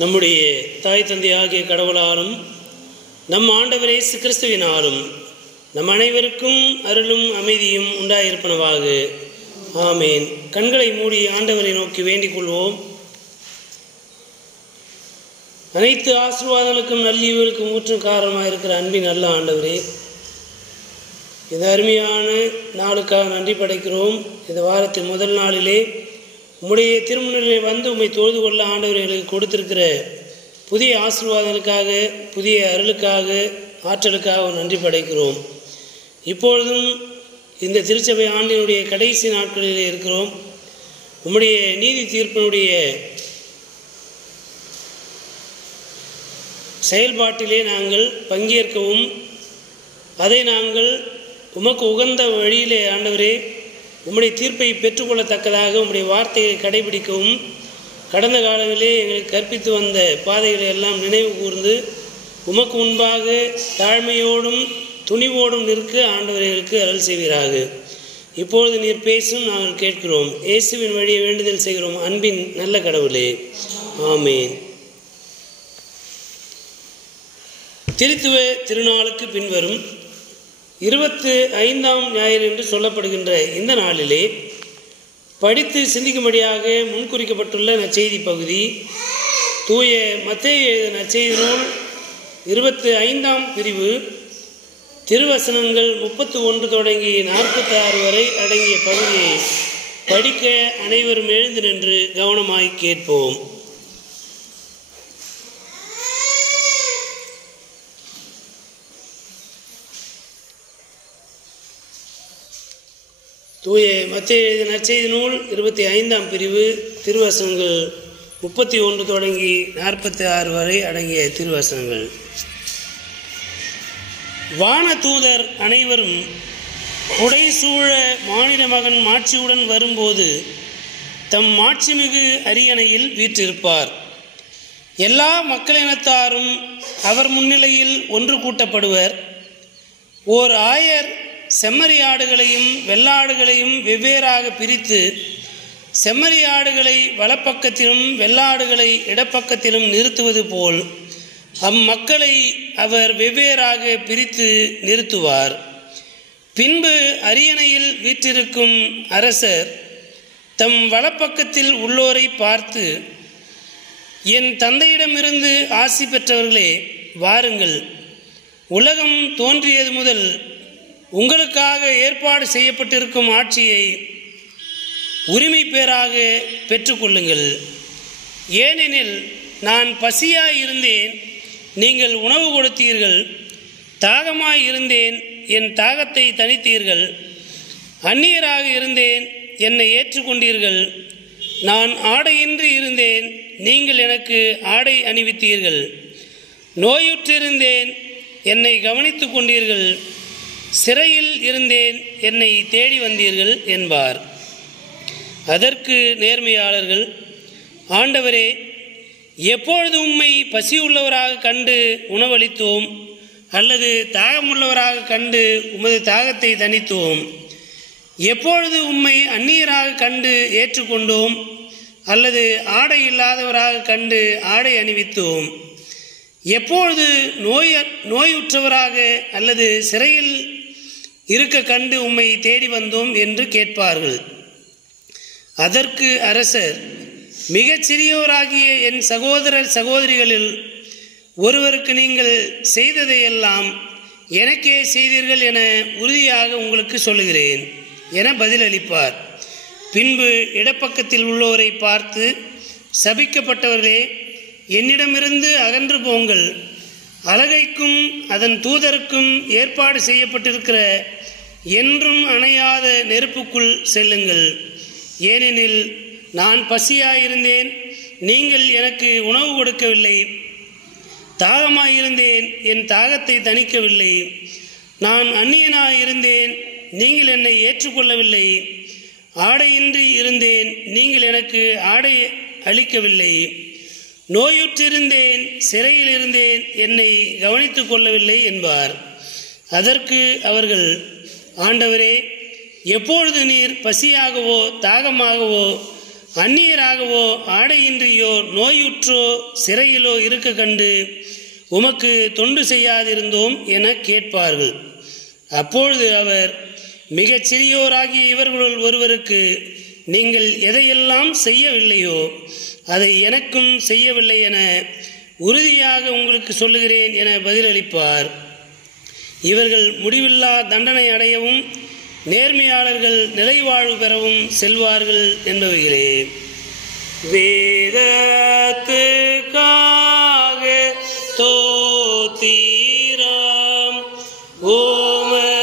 நம்முடைய தாய் தந்தையாகிய கடவுளாலும் நம் ஆண்டவர் இயேசு கிறிஸ்துவினாலும் நம் அனைவருக்கும் அருளும் அமைதியும் உண்டாயிருப்பனவாக. ஆமேன். கண்களை மூடி ஆண்டவரை நோக்கி வேண்டிக் கொள்வோம். அனைத்து ஆசீர்வாதங்களுக்கும் நல்லிவருக்கும் ஊற்றும் காரணமாக இருக்கிற அன்பின் நல்ல ஆண்டவரே, இந்த அருமையான நாளுக்காக நன்றி படைக்கிறோம். இந்த வாரத்தின் முதல் நாளிலே உம்முடைய திருமுன்னிலே வந்து உம்மை தொழுது கொள்ள ஆண்டவர்களுக்கு கொடுத்திருக்கிற புதிய ஆசீர்வாதங்களுக்காக, புதிய அருளுக்காக, ஆற்றலுக்காக நன்றி படைக்கிறோம். இப்பொழுதும் இந்த திருச்சபை ஆண்டினுடைய கடைசி நாட்களிலே இருக்கிறோம். உம்முடைய நீதி தீர்ப்பினுடைய செயல்பாட்டிலே நாங்கள் பங்கேற்கவும், அதை நாங்கள் உமக்கு உகந்த வழியிலே ஆண்டவரே உம்முடைய தீர்ப்பை பெற்றுக்கொள்ளத்தக்கதாக உம்முடைய வார்த்தையை கடைபிடிக்கவும், கடந்த காலங்களிலே எங்களுக்கு கற்பித்து வந்த பாதைகளை எல்லாம் நினைவு கூர்ந்து உமக்கு முன்பாக தாழ்மையோடும் துணிவோடும் நிற்க ஆண்டவர்களுக்கு அருள் செய்வீராக. இப்பொழுது நீர் பேசும், நாங்கள் கேட்கிறோம். இயேசுவின் வழியை வேண்டுதல் செய்கிறோம், அன்பின் நல்ல கடவுளே. ஆமேன். திருத்துவ திருநாளுக்கு பின்வரும் 25ஆம் ஞாயிறு என்று சொல்லப்படுகின்ற இந்த நாளிலே படித்து சிந்திக்கும்படியாக முன்குறிக்கப்பட்டுள்ள நற்செய்தி பகுதி தூய மத்தேயு எழுதிய நற்செய்தி நூல் 25ஆம் பிரிவு திருவசனங்கள் 31 தொடங்கி 46 வரை அடங்கிய பகுதியை படிக்க அனைவரும் எழுந்து நின்று கவனமாய் கேட்போம். தூய மத்தேயு எழுதிய நற்செய்தி நூல் 25ஆம் பிரிவு திருவசனங்கள் 31 தொடங்கி 46 வரை அடங்கிய திருவசனங்கள். வானதூதர் அனைவரும் புடைசூழ மானிட மகன் மாட்சியுடன் வரும்போது தம் மாட்சிமிகு அரியணையில் வீற்றிருப்பார். எல்லா மக்களினத்தாரும் அவர் முன்னிலையில் ஒன்று கூட்டப்படுவர். ஓர் ஆயர் செம்மறியாடுகளையும் வெள்ளாடுகளையும் வெவ்வேறாக பிரித்து செம்மறியாடுகளை வலப்பக்கத்திலும் வெள்ளாடுகளை இடப்பக்கத்திலும் நிறுத்துவது போல் அம்மக்களை அவர் வெவ்வேறாக பிரித்து நிறுத்துவார். பின்பு அரியணையில் வீற்றிருக்கும் அரசர் தம் வலப்பக்கத்தில் உள்ளோரை பார்த்து, என் தந்தையிடமிருந்து ஆசி பெற்றவர்களே, வாருங்கள், உலகம் தோன்றியது முதல் உங்களுக்காக ஏற்பாடு செய்யப்பட்டிருக்கும் ஆட்சியை உரிமை பேராக பெற்றுக்கொள்ளுங்கள். ஏனெனில் நான் பசியாய் இருந்தேன், நீங்கள் உணவு கொடுத்தீர்கள். தாகமாய் இருந்தேன், என் தாகத்தை தணித்தீர்கள். அந்நியராக இருந்தேன், என்னை ஏற்றுக்கொண்டீர்கள். நான் ஆடையின்றி இருந்தேன், நீங்கள் எனக்கு ஆடை அணிவித்தீர்கள். நோயுற்றிருந்தேன், என்னை கவனித்து கொண்டீர்கள். சிறையில் இருந்தேன், என்னை தேடி வந்தீர்கள் என்பார். அதற்கு நேர்மையாளர்கள், ஆண்டவரே, எப்பொழுது உம்மை பசியுள்ளவராக கண்டு உணவளித்தோம், அல்லது தாகமுள்ளவராக கண்டு உமது தாகத்தை தணித்தோம்? எப்பொழுது உம்மை அந்நியராக கண்டு ஏற்றுக்கொண்டோம், அல்லது ஆடை இல்லாதவராக கண்டு ஆடை அணிவித்தோம்? எப்பொழுது நோயுற்றவராக அல்லது சிறையில் இருக்க கண்டு உம்மை தேடி வந்தோம் என்று கேட்பார்கள். அதற்கு அரசர், மிகச் சிறியோராகிய என் சகோதரர் சகோதரிகளில் ஒருவருக்கு நீங்கள் செய்ததையெல்லாம் எனக்கே செய்தீர்கள் என உறுதியாக உங்களுக்கு சொல்லுகிறேன் என பதிலளிப்பார். பின்பு இடப்பக்கத்தில் உள்ளோரை பார்த்து, சபிக்கப்பட்டவர்களே, என்னிடமிருந்து அகன்று போங்கள், அலகைக்கும் அதன் தூதருக்கும் ஏற்பாடு செய்யப்பட்டிருக்கிற என்றும் அணையாத நெருப்புக்குள் செல்லுங்கள். ஏனெனில் நான் பசியாயிருந்தேன், நீங்கள் எனக்கு உணவு கொடுக்கவில்லை. தாகமாயிருந்தேன், என் தாகத்தை தணிக்கவில்லை. நான் அந்நியனாயிருந்தேன், நீங்கள் என்னை ஏற்றுக்கொள்ளவில்லை. ஆடையின்றி இருந்தேன், நீங்கள் எனக்கு ஆடை அளிக்கவில்லை. நோயுற்றிருந்தேன், சிறையில் இருந்தேன், என்னை கவனித்து கொள்ளவில்லை என்பார். அதற்கு அவர்கள், ஆண்டவரே, எப்பொழுது நீர் பசியாகவோ தாகமாகவோ அந்நிய எளியராகவோ ஆடையின்றியோ நோயுற்றோ சிறையிலோ இருக்க கண்டு உமக்கு தொண்டு செய்யாதிருந்தோம் என கேட்பார்கள். அப்பொழுது அவர், மிகச் சிறியோராகிய இவர்களுள் ஒருவருக்கு நீங்கள் எதையெல்லாம் செய்யவில்லையோ அதை எனக்கும் செய்யவில்லை என உறுதியாக உங்களுக்கு சொல்லுகிறேன் என பதிலளிப்பார். இவர்கள் முடிவில்லா தண்டனை அடையவும் நேர்மையாளர்கள் நிலைவாழ்வு பெறவும் செல்வார்கள் என்பவைகளே. வேதத்துக்காக தோத்திரம் உமக்குண்டாவதாக.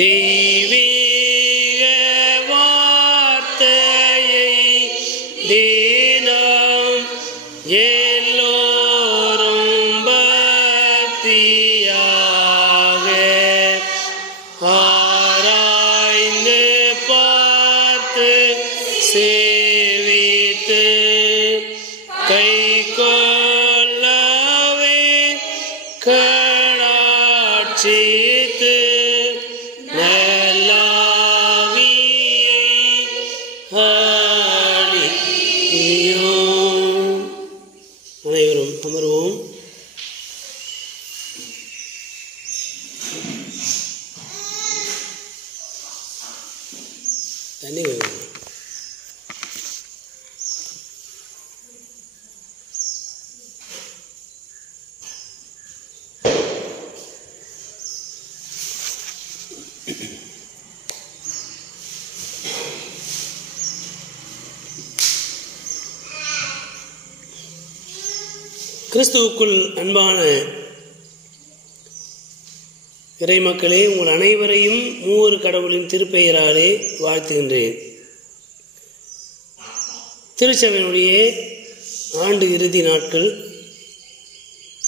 தெய்வீக வார்த்தையை தினம் எல்லோரும் பக்தியாக ஆராய்ந்து பார்த்து சேவித்து கைக்கொள்ளவே கடாட்சித்து நல்லாவியை அளியோம். அனைவரும் அமர்வோம். தண்ணி வேணும். கிறிஸ்துவுக்குள் அன்பான இறைமக்களே, உங்கள் அனைவரையும் மூவர் கடவுளின் திருப்பெயராலே வாழ்த்துகின்றேன். திருச்சபையினுடைய ஆண்டு இறுதி நாட்கள்.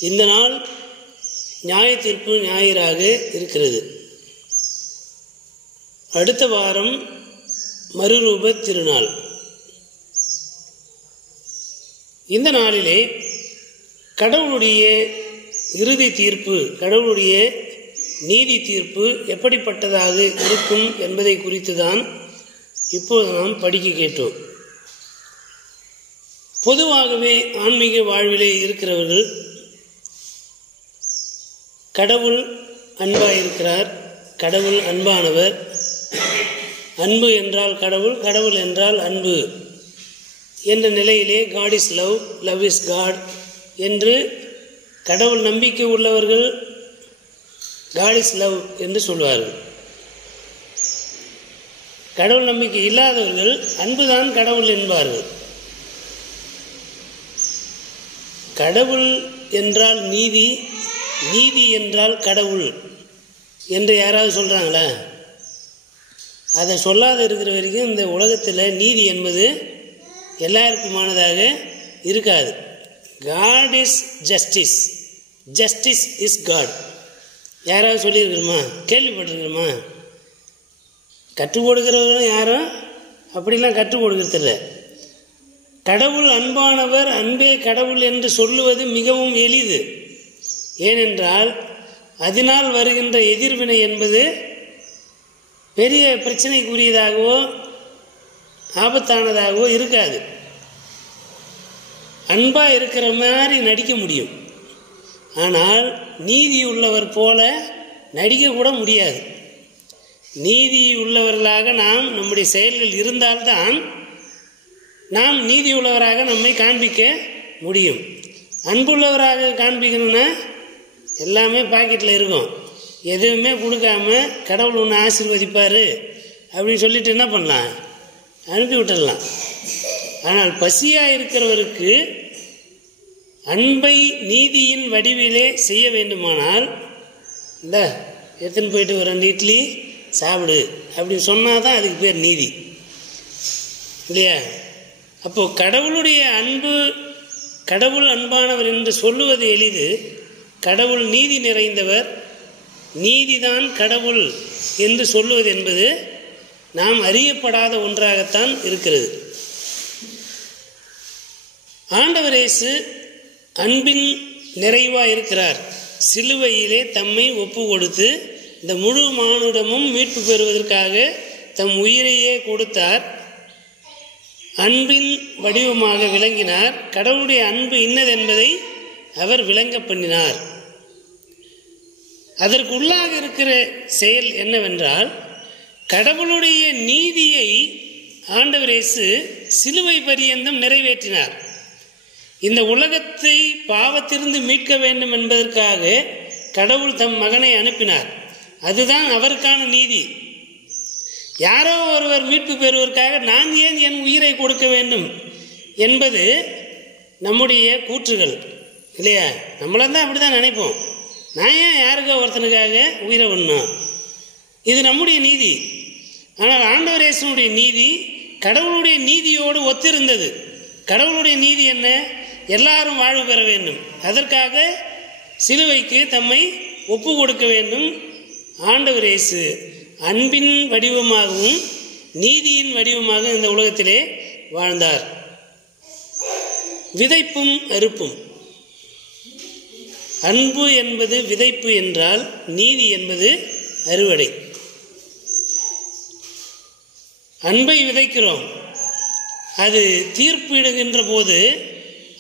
இந்த நாள் நியாய தீர்ப்பு ஞாயிறாக இருக்கிறது. அடுத்த வாரம் மறுரூப திருநாள். இந்த நாளிலே கடவுளுடைய இறுதி தீர்ப்பு, கடவுளுடைய நீதி தீர்ப்பு எப்படிப்பட்டதாக இருக்கும் என்பதை குறித்து தான் இப்போது நாம் படிக்க கேட்டோம். பொதுவாகவே ஆன்மீக வாழ்விலே இருக்கிறவர்கள் கடவுள் அன்பாயிருக்கிறார், கடவுள் அன்பானவர், அன்பு என்றால் கடவுள், கடவுள் என்றால் அன்பு என்ற நிலையிலே God is love, love is God என்று கடவுள் நம்பிக்கை உள்ளவர்கள் காட் இஸ் லவ் என்று சொல்வார்கள். கடவுள் நம்பிக்கை இல்லாதவர்கள் அன்புதான் கடவுள் என்பார்கள். கடவுள் என்றால் நீதி, நீதி என்றால் கடவுள் என்று யாராவது சொல்கிறாங்களா? அதை சொல்லாத இருக்கிற வரைக்கும் இந்த உலகத்தில் நீதி என்பது எல்லாருக்குமானதாக இருக்காது. God is justice, justice is God. யாராவது சொல்லியிருக்கிறோமா? கேள்விப்பட்டிருக்கிறோமா? கற்றுக் கொடுக்கிறவர்களும் யாரும் அப்படிலாம் கற்றுக் கொடுக்கறதில்லை. கடவுள் அன்பானவர், அன்பே கடவுள் என்று சொல்லுவது மிகவும் எளிது. ஏனென்றால் அதனால் வருகின்ற எதிர்வினை என்பது பெரிய பிரச்சனைக்குரியதாகவோ ஆபத்தானதாகவோ இருக்காது. அன்பாக இருக்கிற மாதிரி நடிக்க முடியும், ஆனால் நீதி உள்ளவர் போல நடிக்கக்கூட முடியாது. நீதி உள்ளவர்களாக நாம் நம்முடைய செயல்கள் இருந்தால்தான் நாம் நீதி உள்ளவராக நம்மை காண்பிக்க முடியும். அன்புள்ளவராக காண்பிக்கணும்னா எல்லாமே பாக்கெட்டில் இருக்கும், எதுவுமே கொடுக்காம கடவுள் ஒன்று ஆசீர்வதிப்பார் அப்படின்னு சொல்லிட்டு என்ன பண்ணலாம்? அனுப்பி விட்டுடலாம். ஆனால் பசியாக இருக்கிறவருக்கு அன்பை நீதியின் வடிவிலே செய்ய வேண்டுமானால், இந்த எடுத்துன்னு போயிட்டு ஒரு 2 இட்லி சாப்பிடு அப்படின்னு சொன்னால் தான் அதுக்கு பேர் நீதி, இல்லையா? அப்போது கடவுளுடைய அன்பு, கடவுள் அன்பானவர் என்று சொல்லுவது எளிது. கடவுள் நீதி நிறைந்தவர், நீதிதான் கடவுள் என்று சொல்லுவது என்பது நாம் அறியப்படாத ஒன்றாகத்தான் இருக்கிறது. ஆண்டவர் இயேசு அன்பின் நிறைவாக இருக்கிறார். சிலுவையிலே தம்மை ஒப்பு கொடுத்து இந்த முழு மானுடமும் மீட்பு பெறுவதற்காக தம் உயிரையே கொடுத்தார். அன்பின் வடிவமாக விளங்கினார். கடவுளுடைய அன்பு இன்னதென்பதை அவர் விளங்க பண்ணினார். அதற்கு உள்ளாக இருக்கிற செயல் என்னவென்றால், கடவுளுடைய நீதியை ஆண்டவர் இயேசு சிலுவை பரியந்தம் நிறைவேற்றினார். இந்த உலகத்தை பாவத்திலிருந்து மீட்க வேண்டும் என்பதற்காக கடவுள் தம் மகனை அனுப்பினார். அதுதான் அவருக்கான நீதி. யாரோ ஒருவர் மீட்பு பெறுவதற்காக நான் ஏன் என் உயிரை கொடுக்க வேண்டும் என்பது நம்முடைய கூற்றுகள் இல்லையா? நம்மளும் தான் அப்படி தான் நினைப்போம். நான் ஏன் யாருக்கோ ஒருத்தனுக்காக உயிரை விடணும்? இது நம்முடைய நீதி. ஆனால் ஆண்டவர் இயேசுவுடைய நீதி கடவுளுடைய நீதியோடு ஒத்திருந்தது. கடவுளுடைய நீதி என்ன? எல்லாரும் வாழ்வு பெற வேண்டும். அதற்காக சிலுவைக்கு தம்மை ஒப்பு கொடுக்க வேண்டும். ஆண்டவர் இயேசு அன்பின் வடிவமாகவும் நீதியின் வடிவமாக இந்த உலகத்திலே வாழ்ந்தார். விதைப்பும் அறுப்பும். அன்பு என்பது விதைப்பு என்றால், நீதி என்பது அறுவடை. அன்பை விதைக்கிறோம், அது தீர்ப்பு இடுகின்ற போது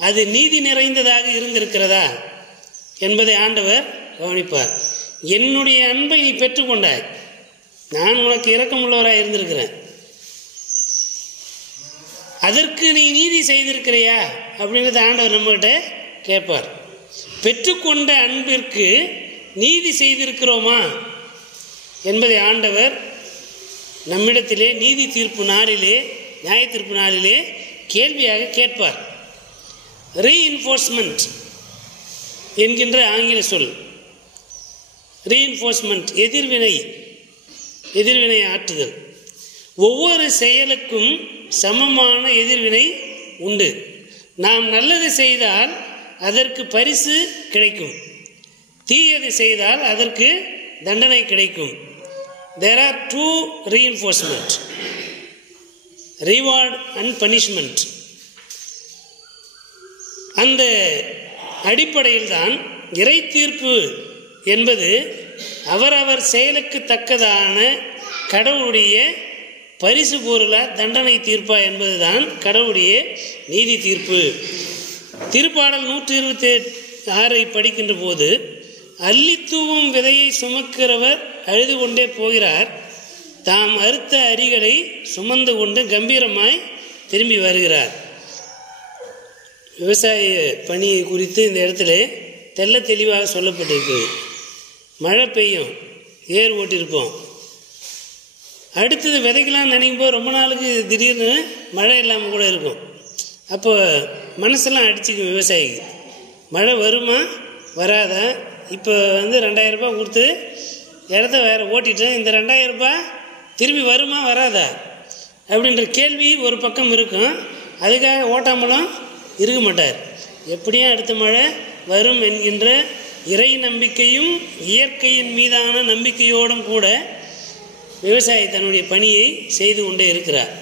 அது நீதி நிறைந்ததாக இருந்திருக்கிறதா என்பதை ஆண்டவர் கவனிப்பார். என்னுடைய அன்பை நீ பெற்றுக்கொண்டாய், நான் உனக்கு இரக்கமுள்ளவராக இருந்திருக்கிறேன், அதற்கு நீ நீதி செய்திருக்கிறையா அப்படின்றத ஆண்டவர் நம்மகிட்ட கேட்பார். பெற்றுக்கொண்ட அன்பிற்கு நீதி செய்திருக்கிறோமா என்பதை ஆண்டவர் நம்மிடத்திலே நீதி தீர்ப்பு நாளிலே, நியாய தீர்ப்பு நாளிலே கேள்வியாக கேட்பார். ரீஇன்ஃபோர்ஸ்மெண்ட் என்கின்ற ஆங்கில சொல். ரீஇன்ஃபோர்ஸ்மெண்ட் எதிர்வினை ஆற்றுதல். ஒவ்வொரு செயலுக்கும் சமமான எதிர்வினை உண்டு. நாம் நல்லது செய்தால் அதற்கு பரிசு கிடைக்கும், தீயது செய்தால் அதற்கு தண்டனை கிடைக்கும். There are two reinforcement, reward and punishment. அந்த அடிப்படையில் தான் இறை தீர்ப்பு என்பது அவரவர் செயலுக்கு தக்கதான கடவுளுடைய பரிசு பொருளா தண்டனை தீர்ப்பா என்பதுதான் கடவுளுடைய நீதி தீர்ப்பு. திருப்பாடல் 126 படிக்கின்ற போது, அள்ளித்தூவும் விதையை சுமக்கிறவர் அழுது கொண்டே போகிறார், தாம் அறுத்த அரிகளை சுமந்து கொண்டு கம்பீரமாய் திரும்பி வருகிறார். விவசாய பணியை குறித்து இந்த இடத்துல தெள்ள தெளிவாக சொல்லப்பட்டிருக்கு. மழை பெய்யும், ஏர் ஓட்டியிருப்போம், அடுத்தது விதைக்கலாம்னு நினைக்கும் போது ரொம்ப நாளுக்கு திடீர்னு மழை இல்லாமல் கூட இருக்கும். அப்போ மனசெல்லாம் அடிச்சுக்கும் விவசாயிக்கு. மழை வருமா வராதா? இப்போ 2000 ரூபாய் கொடுத்து இடத்த வேறு ஓட்டிட்டேன், இந்த 2000 ரூபாய் திரும்பி வருமா வராதா அப்படின்ற கேள்வி ஒரு பக்கம் இருக்கும். அதுக்காக ஓட்டாமலும் இருக்க மாட்டார். எப்படியும் அடுத்த மழை வரும் என்கின்ற இறை நம்பிக்கையும் இயற்கையின் மீதான நம்பிக்கையோடும் கூட விவசாயி தன்னுடைய பணியை செய்து கொண்டே இருக்கிறார்.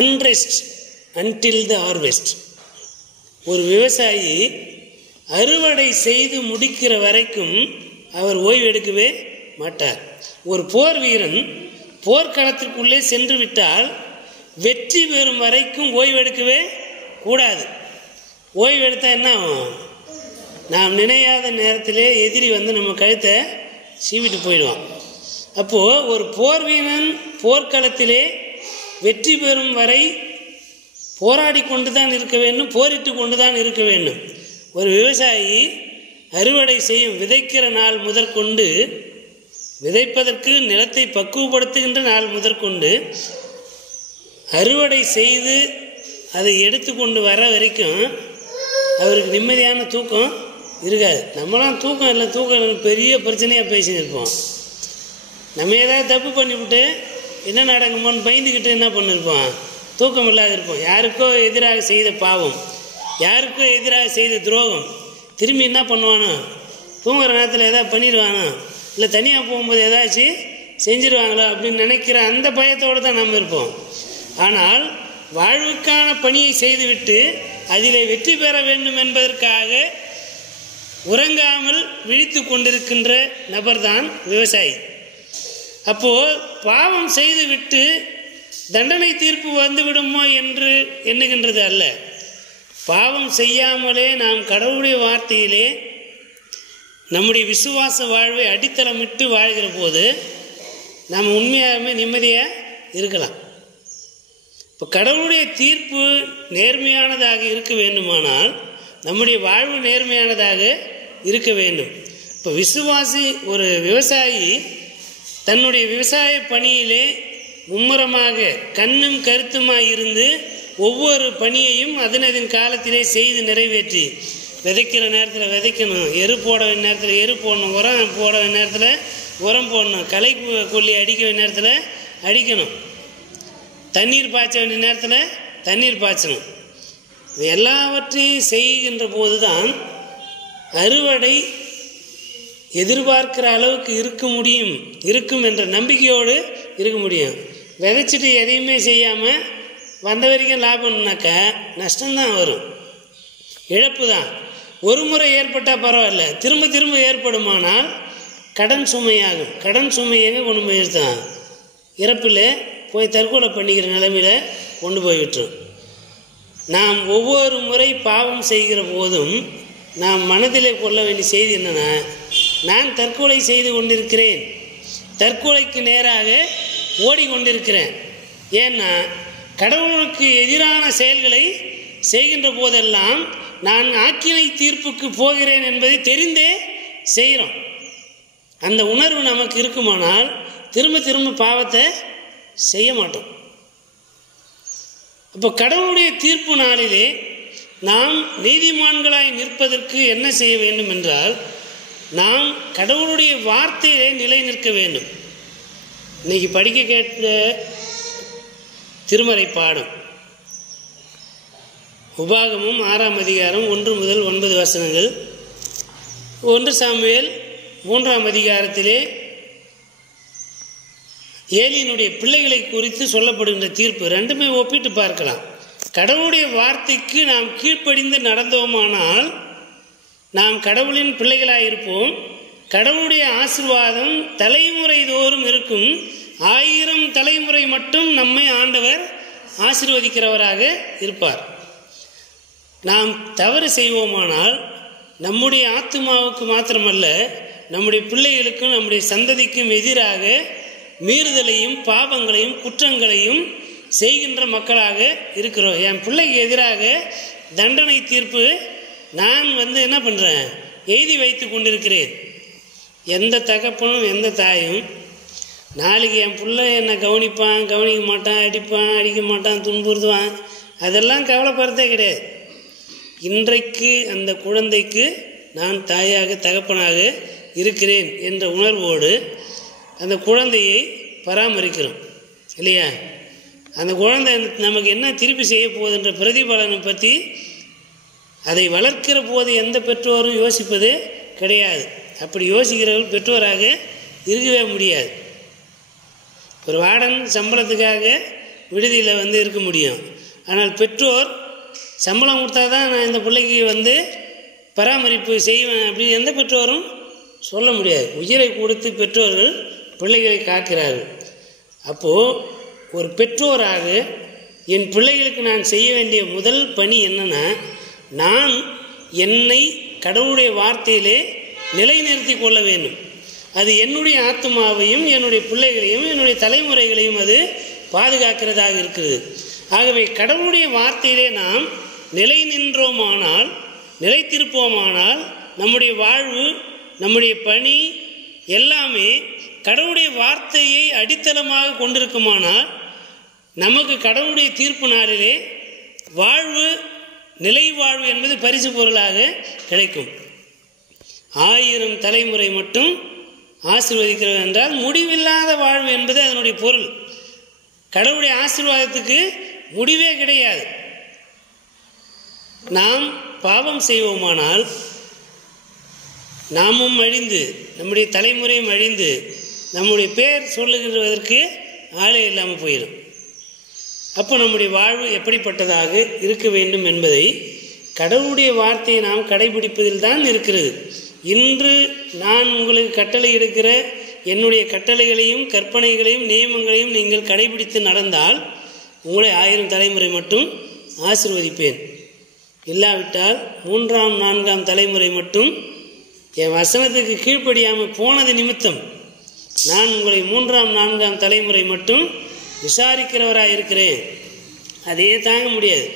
Unrest until the harvest. ஒரு விவசாயி அறுவடை செய்து முடிக்கிற வரைக்கும் அவர் ஓய்வு எடுக்கவே மாட்டார். ஒரு போர் வீரன் போர்க்களத்திற்குள்ளே சென்று விட்டால் வெற்றி பெறும் வரைக்கும் ஓய்வு எடுக்கவே கூடாது. ஓய்வு எடுத்தால் என்ன ஆகும்? நாம் நினையாத நேரத்திலே எதிரி நம்ம கழுத்தை சீவிட்டு போயிடுவான். அப்போது ஒரு போர் வீரன் போர்க்களத்திலே வெற்றி பெறும் வரை போராடி கொண்டு தான் இருக்க வேண்டும், போரிட்டு கொண்டு தான் இருக்க வேண்டும். ஒரு விவசாயி அறுவடை செய்யும் விதைக்கிற நாள் முதற்கொண்டு, விதைப்பதற்கு நிலத்தை பக்குவப்படுத்துகின்ற நாள் முதற்கொண்டு, அறுவடை செய்து அதை எடுத்து கொண்டு வர வரைக்கும் அவருக்கு நிம்மதியான தூக்கம் இருக்காது. நம்மளாம் தூக்கம் இல்லை, தூக்கம் பெரிய பிரச்சனையாக பேசின்னு இருப்போம். நம்ம ஏதாவது தப்பு பண்ணிவிட்டு என்ன நடக்குமோன்னு பயந்துக்கிட்டு என்ன பண்ணியிருப்போம், தூக்கம் இல்லாத இருப்போம். யாருக்கோ எதிராக செய்த பாவம், யாருக்கோ எதிராக செய்த துரோகம் திரும்பி என்ன பண்ணுவானோ, தூங்குகிற நேரத்தில் எதாவது பண்ணிடுவானோ, இல்லை தனியாக போகும்போது ஏதாச்சும் செஞ்சிருவாங்களோ அப்படின்னு நினைக்கிற அந்த பயத்தோடு தான் நம்ம இருப்போம். ஆனால் வாழ்வுக்கான பணியை செய்துவிட்டு அதில் வெற்றி பெற வேண்டும் என்பதற்காக உறங்காமல் விழித்து கொண்டிருக்கின்ற நபர்தான் விவசாயி. அப்போது பாவம் செய்துவிட்டு தண்டனை தீர்ப்பு வந்துவிடுமோ என்று எண்ணுகின்றது அல்ல. பாவம் செய்யாமலே நாம் கடவுளுடைய வார்த்தையிலே நம்முடைய விசுவாச வாழ்வை அடித்தளமிட்டு வாழ்கிற போது நாம் உண்மையாகவே நிம்மதியாக இருக்கலாம். இப்போ கடவுளுடைய தீர்ப்பு நேர்மையானதாக இருக்க வேண்டுமானால் நம்முடைய வாழ்வு நேர்மையானதாக இருக்க வேண்டும். இப்போ விசுவாசி ஒரு விவசாயி தன்னுடைய விவசாய பணியிலே மும்முரமாக கண்ணும் கருத்துமாய் இருந்து ஒவ்வொரு பணியையும் அதனதின் காலத்திலே செய்து நிறைவேற்றி, விதைக்கிற நேரத்தில் விதைக்கணும், எரு போட வேண்டிய நேரத்தில் எரு போடணும், உரம் போட வேண்டிய நேரத்தில் உரம் போடணும், களை கொல்லி அடிக்க வேண்டிய நேரத்தில் அடிக்கணும், தண்ணீர் பாய்ச்ச வேண்டிய நேரத்தில் தண்ணீர் பாய்ச்சணும். இது எல்லாவற்றையும் செய்கின்ற போது தான் அறுவடை எதிர்பார்க்கிற அளவுக்கு இருக்கும் என்ற நம்பிக்கையோடு இருக்க முடியும். விதைச்சிட்டு எதையுமே செய்யாமல் வந்த வரைக்கும் லாபம்னாக்கா நஷ்டம்தான் வரும், இழப்பு தான். ஒரு முறை ஏற்பட்டால் பரவாயில்ல, திரும்ப திரும்ப ஏற்படுமானால் கடன் சுமையாகும். கடன் சுமை எங்கே கொண்டு போய் நிறுத்தான்? இறப்பில் போய் தற்கொலை பண்ணிக்கிற நிலைமையில் கொண்டு போய் விட்டுரும். நாம் ஒவ்வொரு முறை பாவம் செய்கிற போதும் நாம் மனதிலே கொள்ள வேண்டிய செய்தி என்னென்னா, நான் தற்கொலை செய்து கொண்டிருக்கிறேன், தற்கொலைக்கு நேராக ஓடிக்கொண்டிருக்கிறேன். ஏன்னா கடவுளுக்கு எதிரான செயல்களை செய்கின்ற போதெல்லாம் நான் ஆக்கினை தீர்ப்புக்கு போகிறேன் என்பதை தெரிந்தே செய்கிறோம். அந்த உணர்வு நமக்கு இருக்குமானால் திரும்ப திரும்ப பாவத்தை செய்ய மாட்டோம். அப்போ கடவுளுடைய தீர்ப்பு நாளிலே நாம் நீதிமான்களாய் நிற்பதற்கு என்ன செய்ய வேண்டும் என்றால், நாம் கடவுளுடைய வார்த்தையிலே நிலை நிற்க வேண்டும். இன்னைக்கு படிக்க கேட்ட திருமறை பாடம் உபாகமும் 6ஆம் அதிகாரம் 1 முதல் 9 வசனங்கள், 1 சாமுவேல் 3ஆம் அதிகாரத்திலே ஏலியினுடைய பிள்ளைகளை குறித்து சொல்லப்படுகின்ற தீர்ப்பு ரெண்டுமே ஒப்பிட்டு பார்க்கலாம். கடவுளுடைய வார்த்தைக்கு நாம் கீழ்ப்படிந்து நடந்தோமானால் நாம் கடவுளின் பிள்ளைகளாயிருப்போம். கடவுளுடைய ஆசீர்வாதம் தலைமுறை தோறும் இருக்கும். 1000 தலைமுறை மட்டும் நம்மை ஆண்டவர் ஆசீர்வதிக்கிறவராக இருப்பார். நாம் தவறு செய்வோமானால் நம்முடைய ஆத்துமாவுக்கு மாத்திரமல்ல, நம்முடைய பிள்ளைகளுக்கும் நம்முடைய சந்ததிக்கும் எதிராக மீறுதலையும் பாவங்களையும் குற்றங்களையும் செய்கின்ற மக்களாக இருக்கிறோம். என் பிள்ளைக்கு எதிராக தண்டனை தீர்ப்பு நான் என்ன பண்ணுறேன், எழுதி வைத்து கொண்டிருக்கிறேன். எந்த தகப்பனும் எந்த தாயும் நாளைக்கு என் பிள்ளை என்னை கவனிப்பான், கவனிக்க மாட்டான், அடிப்பான், அடிக்க மாட்டான், துன்புறுத்துவான், அதெல்லாம் கவலைப்படுறதே கிடையாது. இன்றைக்கு அந்த குழந்தைக்கு நான் தாயாக தகப்பனாக இருக்கிறேன் என்ற உணர்வோடு அந்த குழந்தையை பராமரிக்கிறோம் இல்லையா? அந்த குழந்தை நமக்கு என்ன திருப்பி செய்ய போகுதுன்ற பிரதிபலனை பற்றி அதை வளர்க்கிற போது எந்த பெற்றோரும் யோசிப்பது கிடையாது. அப்படி யோசிக்கிறவர்கள் பெற்றோராக இருக்கவே முடியாது. ஒரு வார்டன் சம்பளத்துக்காக விடுதியில் இருக்க முடியும். ஆனால் பெற்றோர் சம்பளம் கொடுத்தா தான் நான் இந்த பிள்ளைக்கு பராமரிப்பு செய்வேன் அப்படின்னு எந்த பெற்றோரும் சொல்ல முடியாது. உயிரை கொடுத்து பெற்றோர்கள் பிள்ளைகளை காக்கிறார்கள். அப்போது ஒரு பெற்றோராக என் பிள்ளைகளுக்கு நான் செய்ய வேண்டிய முதல் பணி என்னென்னா, நான் என்னை கடவுளுடைய வார்த்தையிலே நிலைநிறுத்தி கொள்ள வேண்டும். அது என்னுடைய ஆத்மாவையும் என்னுடைய பிள்ளைகளையும் என்னுடைய தலைமுறைகளையும் அது பாதுகாக்கிறதாக இருக்கிறது. ஆகவே கடவுளுடைய வார்த்தையிலே நாம் நிலை நின்றோமானால், நிலைத்திருப்போமானால், நம்முடைய வாழ்வு நம்முடைய பணி எல்லாமே கடவுளுடைய வார்த்தையை அடித்தளமாக கொண்டிருக்குமானால் நமக்கு கடவுளுடைய தீர்ப்பு நாளிலே வாழ்வு, நிலை வாழ்வு என்பது பரிசு பொருளாக கிடைக்கும். 1000 தலைமுறை மட்டும் ஆசீர்வதிக்கிறது என்றால் முடிவில்லாத வாழ்வு என்பது அதனுடைய பொருள். கடவுளுடைய ஆசீர்வாதத்துக்கு முடிவே கிடையாது. நாம் பாவம் செய்வோமானால் நாமும் அழிந்து நம்முடைய தலைமுறையும் அழிந்து நம்முடைய பேர் சொல்லுகிறதற்கு ஆளே இல்லாமல் போயிடும். அப்போ நம்முடைய வாழ்வு எப்படிப்பட்டதாக இருக்க வேண்டும் என்பதை கடவுளுடைய வார்த்தையை நாம் கடைபிடிப்பதில் தான் இருக்கிறது. இன்று நான் உங்களுக்கு கட்டளை எடுக்கிற என்னுடைய கட்டளைகளையும் கற்பனைகளையும் நியமங்களையும் நீங்கள் கடைபிடித்து நடந்தால் உங்களை 1000 தலைமுறை மட்டும் ஆசீர்வதிப்பேன். இல்லாவிட்டால் 3ஆம் 4ஆம் தலைமுறை மட்டும் என் வசனத்துக்கு கீழ்ப்படியாமல் போனது நிமித்தம் நான் உங்களை 3ஆம் 4ஆம் தலைமுறை மட்டும் விசாரிக்கிறவராக இருக்கிறேன். அதையே தாங்க முடியாது.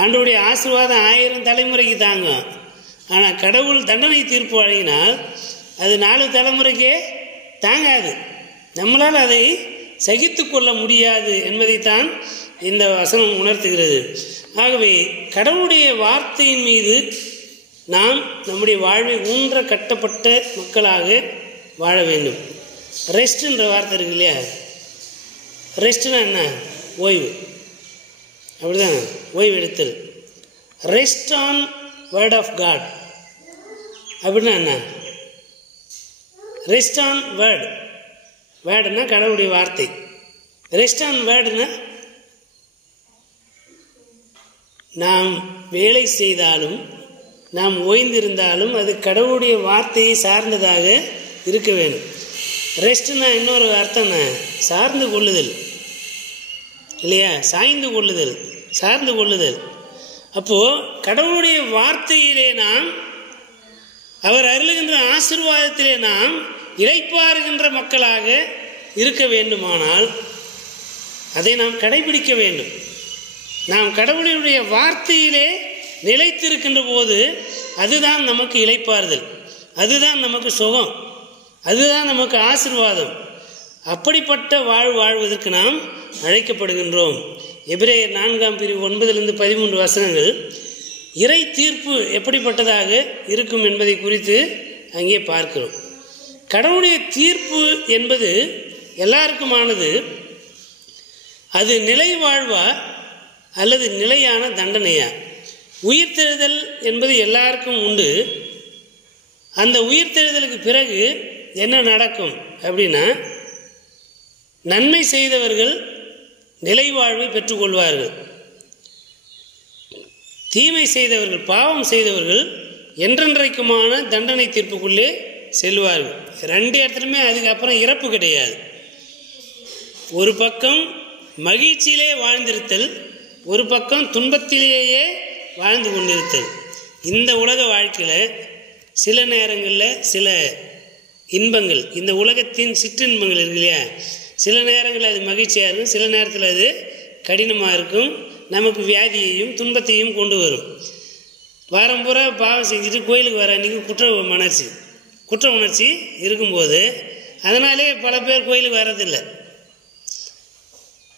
ஆண்டவருடைய ஆசீர்வாதம் 1000 தலைமுறைக்கு தாங்கும். ஆனால் கடவுள் தண்டனை தீர்ப்பு வழங்கினால் அது 4 தலைமுறைக்கே தாங்காது. நம்மளால் அதை சகித்து கொள்ள முடியாது என்பதைத்தான் இந்த வசனம் உணர்த்துகிறது. ஆகவே கடவுளுடைய வார்த்தையின் மீது நாம் நம்முடைய வாழ்வை ஊன்ற கட்டப்பட்ட மக்களாக வாழ வேண்டும். ரெஸ்ட்ன்ற வார்த்தை இருக்கு இல்லையா? ரெஸ்ட்னா என்ன? ஓய்வு. அப்படிதான், ஓய்வு எடுத்தல். Rest on word of God அப்படின்னா என்ன? Rest on word. வேர்டுனா கடவுளுடைய வார்த்தை. ரெஸ்ட் ஆன் வேர்டுனா நாம் வேலை செய்தாலும் நாம் ஓய்ந்திருந்தாலும் அது கடவுளுடைய வார்த்தையை சார்ந்ததாக இருக்க வேண்டும். ரெஸ்ட்னா இன்னொரு அர்த்தம் சார்ந்து கொள்ளுதல் இல்லையா? சாய்ந்து கொள்ளுதல், சார்ந்து கொள்ளுதல். அப்போது கடவுளுடைய வார்த்தையிலே நாம், அவர் அருளுகின்ற ஆசீர்வாதத்திலே நாம் இளைப்பாறுகின்ற மக்களாக இருக்க வேண்டுமானால் அதை நாம் கடைபிடிக்க வேண்டும். நாம் கடவுளுடைய வார்த்தையிலே நிலைத்திருக்கின்ற போது அதுதான் நமக்கு இளைப்பாறுதல், அதுதான் நமக்கு சுகம், அதுதான் நமக்கு ஆசீர்வாதம். அப்படிப்பட்ட வாழ்வதற்கு நாம் அழைக்கப்படுகின்றோம். எபிரேயர் 4ஆம் பிரிவு 9-13 வசனங்கள் இறை தீர்ப்பு எப்படிப்பட்டதாக இருக்கும் என்பதை குறித்து அங்கே பார்க்கிறோம். கடவுளுடைய தீர்ப்பு என்பது எல்லாருக்குமானது. அது நிலை வாழ்வா அல்லது நிலையான தண்டனையா? உயிர்த்தெழுதல் என்பது எல்லாருக்கும் உண்டு. அந்த உயிர்த்தெழுதலுக்கு பிறகு என்ன நடக்கும் அப்படின்னா, நன்மை செய்தவர்கள் நிலை வாழ்வை பெற்றுக்கொள்வார்கள், தீமை செய்தவர்கள், பாவம் செய்தவர்கள் என்றென்றைக்குமான தண்டனை தீர்ப்புக்குள்ளே செல்வார்கள். 2 இடத்துலையுமே அதுக்கப்புறம் இறப்பு கிடையாது. ஒரு பக்கம் மகிழ்ச்சியிலே வாழ்ந்திருத்தல், ஒரு பக்கம் துன்பத்திலேயே வாழ்ந்து கொண்டிருத்தல். இந்த உலக வாழ்க்கையில் சில நேரங்களில் சில இன்பங்கள், இந்த உலகத்தின் சிற்றின்பங்கள் இருக்கு இல்லையா, சில நேரங்களில் அது மகிழ்ச்சியாக இருக்கும், சில நேரத்தில் அது கடினமாக இருக்கும், நமக்கு வியாதியையும் துன்பத்தையும் கொண்டு வரும். வாரம் பூரா பாவம் செஞ்சுட்டு கோயிலுக்கு வர அன்றைக்கி குற்ற உணர்ச்சி இருக்கும்போது அதனாலே பல பேர் கோயிலுக்கு வர்றதில்லை.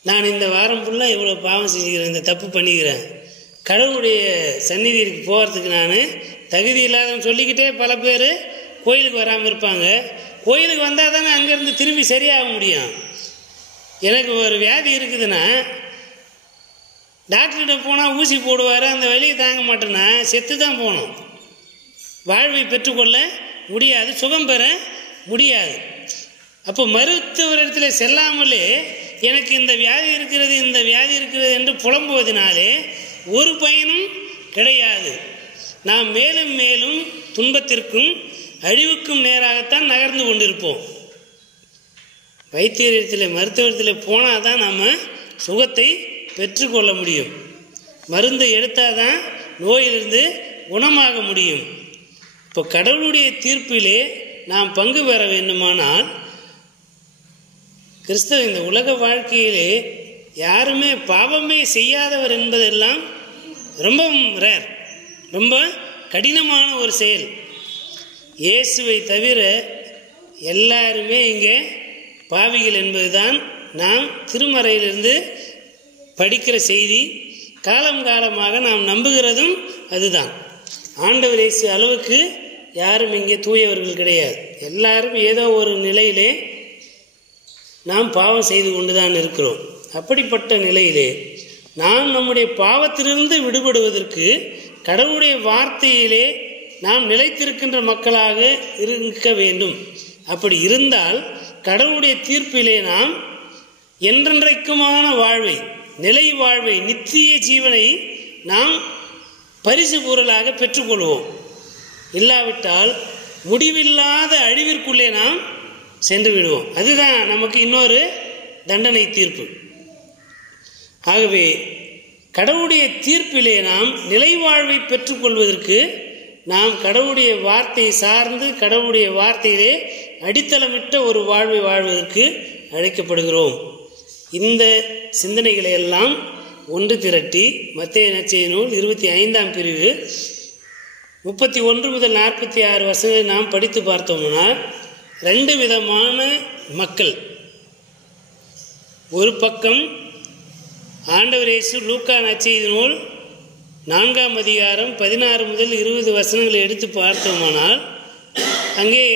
நான் இந்த வாரம் ஃபுல்லாக இவ்வளோ பாவம் செஞ்சுக்கிறேன், இந்த தப்பு பண்ணிக்கிறேன், கடவுளுடைய சந்நிதிக்கு போகிறதுக்கு நான் தகுதி இல்லாதவன்னு சொல்லிக்கிட்டே பல பேர் கோயிலுக்கு வராமல் இருப்பாங்க. கோயிலுக்கு வந்தால் தானே அங்கேருந்து திரும்பி சரியாக முடியும். எனக்கு ஒரு வியாதி இருக்குதுன்னா டாக்டர்கிட்ட போனால் ஊசி போடுவார், அந்த வலியை தாங்க மாட்டேன்னா செத்து தான் போகணும். வாழ்வை பெற்றுக்கொள்ள முடியாது, சுகம் பெற முடியாது. அப்போ மருத்துவரிடத்துல செல்லாமலே எனக்கு இந்த வியாதி இருக்கிறது என்று புலம்புவதனாலே ஒரு பயனும் கிடையாது. நாம் மேலும் மேலும் துன்பத்திற்கும் அழிவுக்கும் நேராகத்தான் நகர்ந்து கொண்டிருப்போம். வைத்தியரிடத்தில் மருத்துவத்தில் போனால் தான் நம்ம சுகத்தை பெற்றுக்கொள்ள முடியும். மருந்து எடுத்தால் தான் நோயிலிருந்து குணமாக முடியும். இப்போ கடவுளுடைய தீர்ப்பிலே நாம் பங்கு பெற வேண்டுமானால் கிறிஸ்தவ இந்த உலக வாழ்க்கையிலே யாருமே பாவமே செய்யாதவர் என்பதெல்லாம் ரொம்ப ரேர், ரொம்ப கடினமான ஒரு செயல். இயேசுவை தவிர எல்லாருமே இங்கே பாவிகள் என்பதுதான் நாம் திருமறையிலிருந்து படிக்கிற செய்தி. காலம் காலமாக நாம் நம்புகிறதும் அதுதான். ஆண்டவர் இயேசு அளவுக்கு யாரும் இங்கே தூயவர்கள் கிடையாது. எல்லாரும் ஏதோ ஒரு நிலையிலே நாம் பாவம் செய்து கொண்டு தான் இருக்கிறோம். அப்படிப்பட்ட நிலையிலே நாம் நம்முடைய பாவத்திலிருந்து விடுபடுவதற்கு கடவுளுடைய வார்த்தையிலே நாம் நிலைத்திருக்கின்ற மக்களாக இருக்க வேண்டும். அப்படி இருந்தால் கடவுளுடைய தீர்ப்பிலே நாம் என்றென்றைக்குமான வாழ்வை, நிலை வாழ்வை, நித்திய ஜீவனை நாம் பரிசு பொருளாக பெற்றுக்கொள்வோம். இல்லாவிட்டால் முடிவில்லாத அழிவிற்குள்ளே நாம் சென்று விடுவோம். அதுதான் நமக்கு இன்னொரு தண்டனை தீர்ப்பு. ஆகவே கடவுளுடைய தீர்ப்பிலே நாம் நிலைவாழ்வை பெற்றுக்கொள்வதற்கு நாம் கடவுளுடைய வார்த்தையை சார்ந்து கடவுளுடைய வார்த்தையிலே அடித்தளமிட்ட ஒரு வாழ்வை வாழ்வதற்கு அழைக்கப்படுகிறோம். இந்த சிந்தனைகளை எல்லாம் ஒன்று திரட்டி மத்தேயு நற்செய்தி நூல் 25ஆம் பிரிவு 31 முதல் 46 வசனங்களை நாம் படித்து பார்த்தோம்னா 2 விதமான மக்கள். ஒரு பக்கம் ஆண்டவர் இயேசு லூக்கா நற்செய்தி நூல் 4ஆம் அதிகாரம் 16 முதல் 20 வசனங்களை எடுத்து பார்த்தோமானால் அங்கே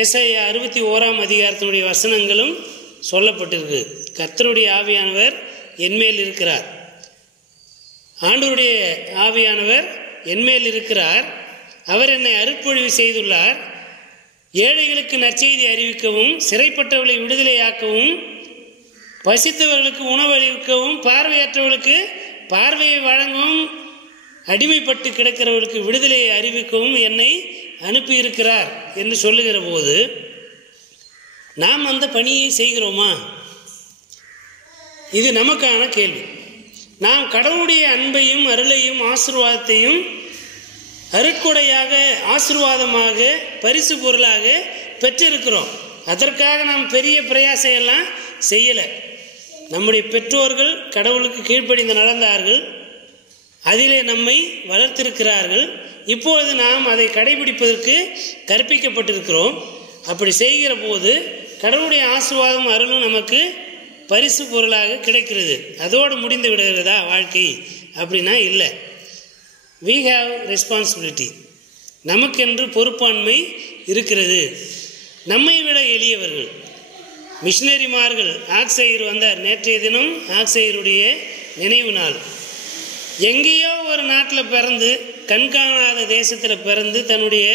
ஏசாயா 61ஆம் அதிகாரத்தினுடைய வசனங்களும் சொல்லப்பட்டிருக்கு. கர்த்தருடைய ஆவியானவர் என்மேல் இருக்கிறார், ஆண்டவருடைய ஆவியானவர் என்மேல் இருக்கிறார், அவர் என்னை அருட்பொழிவு செய்துள்ளார், ஏழைகளுக்கு நற்செய்தி அறிவிக்கவும், சிறைப்பட்டவர்களை விடுதலையாக்கவும், பசித்தவர்களுக்கு உணவு அளிக்கவும், பார்வையற்றவர்களுக்கு பார்வையை வழங்கவும், அடிமைப்பட்டு கிடக்கிறவர்களுக்கு விடுதலையை அறிவிக்கவும் என்னை அனுப்பியிருக்கிறார் என்று சொல்லுகிற போது நாம் அந்த பணியை செய்கிறோமா? இது நமக்கான கேள்வி. நாம் கடவுளுடைய அன்பையும் அருளையும் ஆசீர்வாதத்தையும் அருட்கொடையாக ஆசீர்வாதமாக பரிசு பொருளாக பெற்றிருக்கிறோம். அதற்காக நாம் பெரிய பிரயாசம் எல்லாம் செய்யலை. நம்முடைய பெற்றோர்கள் கடவுளுக்கு கீழ்ப்படிந்து நடந்தார்கள், அதிலே நம்மை வளர்த்திருக்கிறார்கள். இப்பொழுது நாம் அதை கடைபிடிப்பதற்கு கற்பிக்கப்பட்டிருக்கிறோம். அப்படி செய்கிற போது கடவுளுடைய ஆசீர்வாதம் அருளும் நமக்கு பரிசு பொருளாக கிடைக்கிறது. அதோடு முடிந்து விடுகிறதா வாழ்க்கை? அப்படின்னா இல்லை. we have responsibility. நமக்கென்று பொறுப்பாண்மை இருக்கிறது. நம்மை விட எளியவர்கள் மிஷினரிமார்கள் ஆக்சையர் வந்தார். நேற்றைய தினம் ஆக்சையருடைய நினைவு நாள். எங்கேயோ ஒரு நாட்டில் பிறந்து கண்காணாத தேசத்தில் பிறந்து தன்னுடைய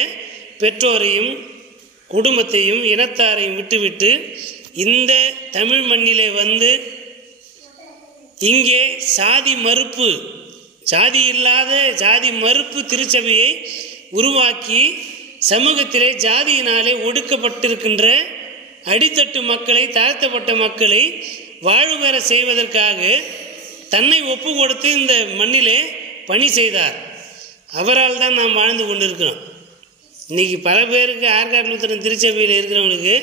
பெற்றோரையும் குடும்பத்தையும் இனத்தாரையும் விட்டுவிட்டு இந்த தமிழ் மண்ணிலே வந்து இங்கே சாதி மறுப்பு, சாதி இல்லாத ஜாதி மறுப்பு திருச்சபையை உருவாக்கி சமூகத்திலே ஜாதியினாலே ஒடுக்கப்பட்டிருக்கின்ற அடித்தட்டு மக்களை, தாழ்த்தப்பட்ட மக்களை வாழ்வு பெற செய்வதற்காக தன்னை ஒப்பு கொடுத்து இந்த மண்ணிலே பணி செய்தார். அவரால் தான் நாம் வாழ்ந்து கொண்டிருக்கிறோம். இன்றைக்கி பல பேருக்கு ஆற்காடு லூத்தரன் திருச்சபையில் இருக்கிறவங்களுக்கு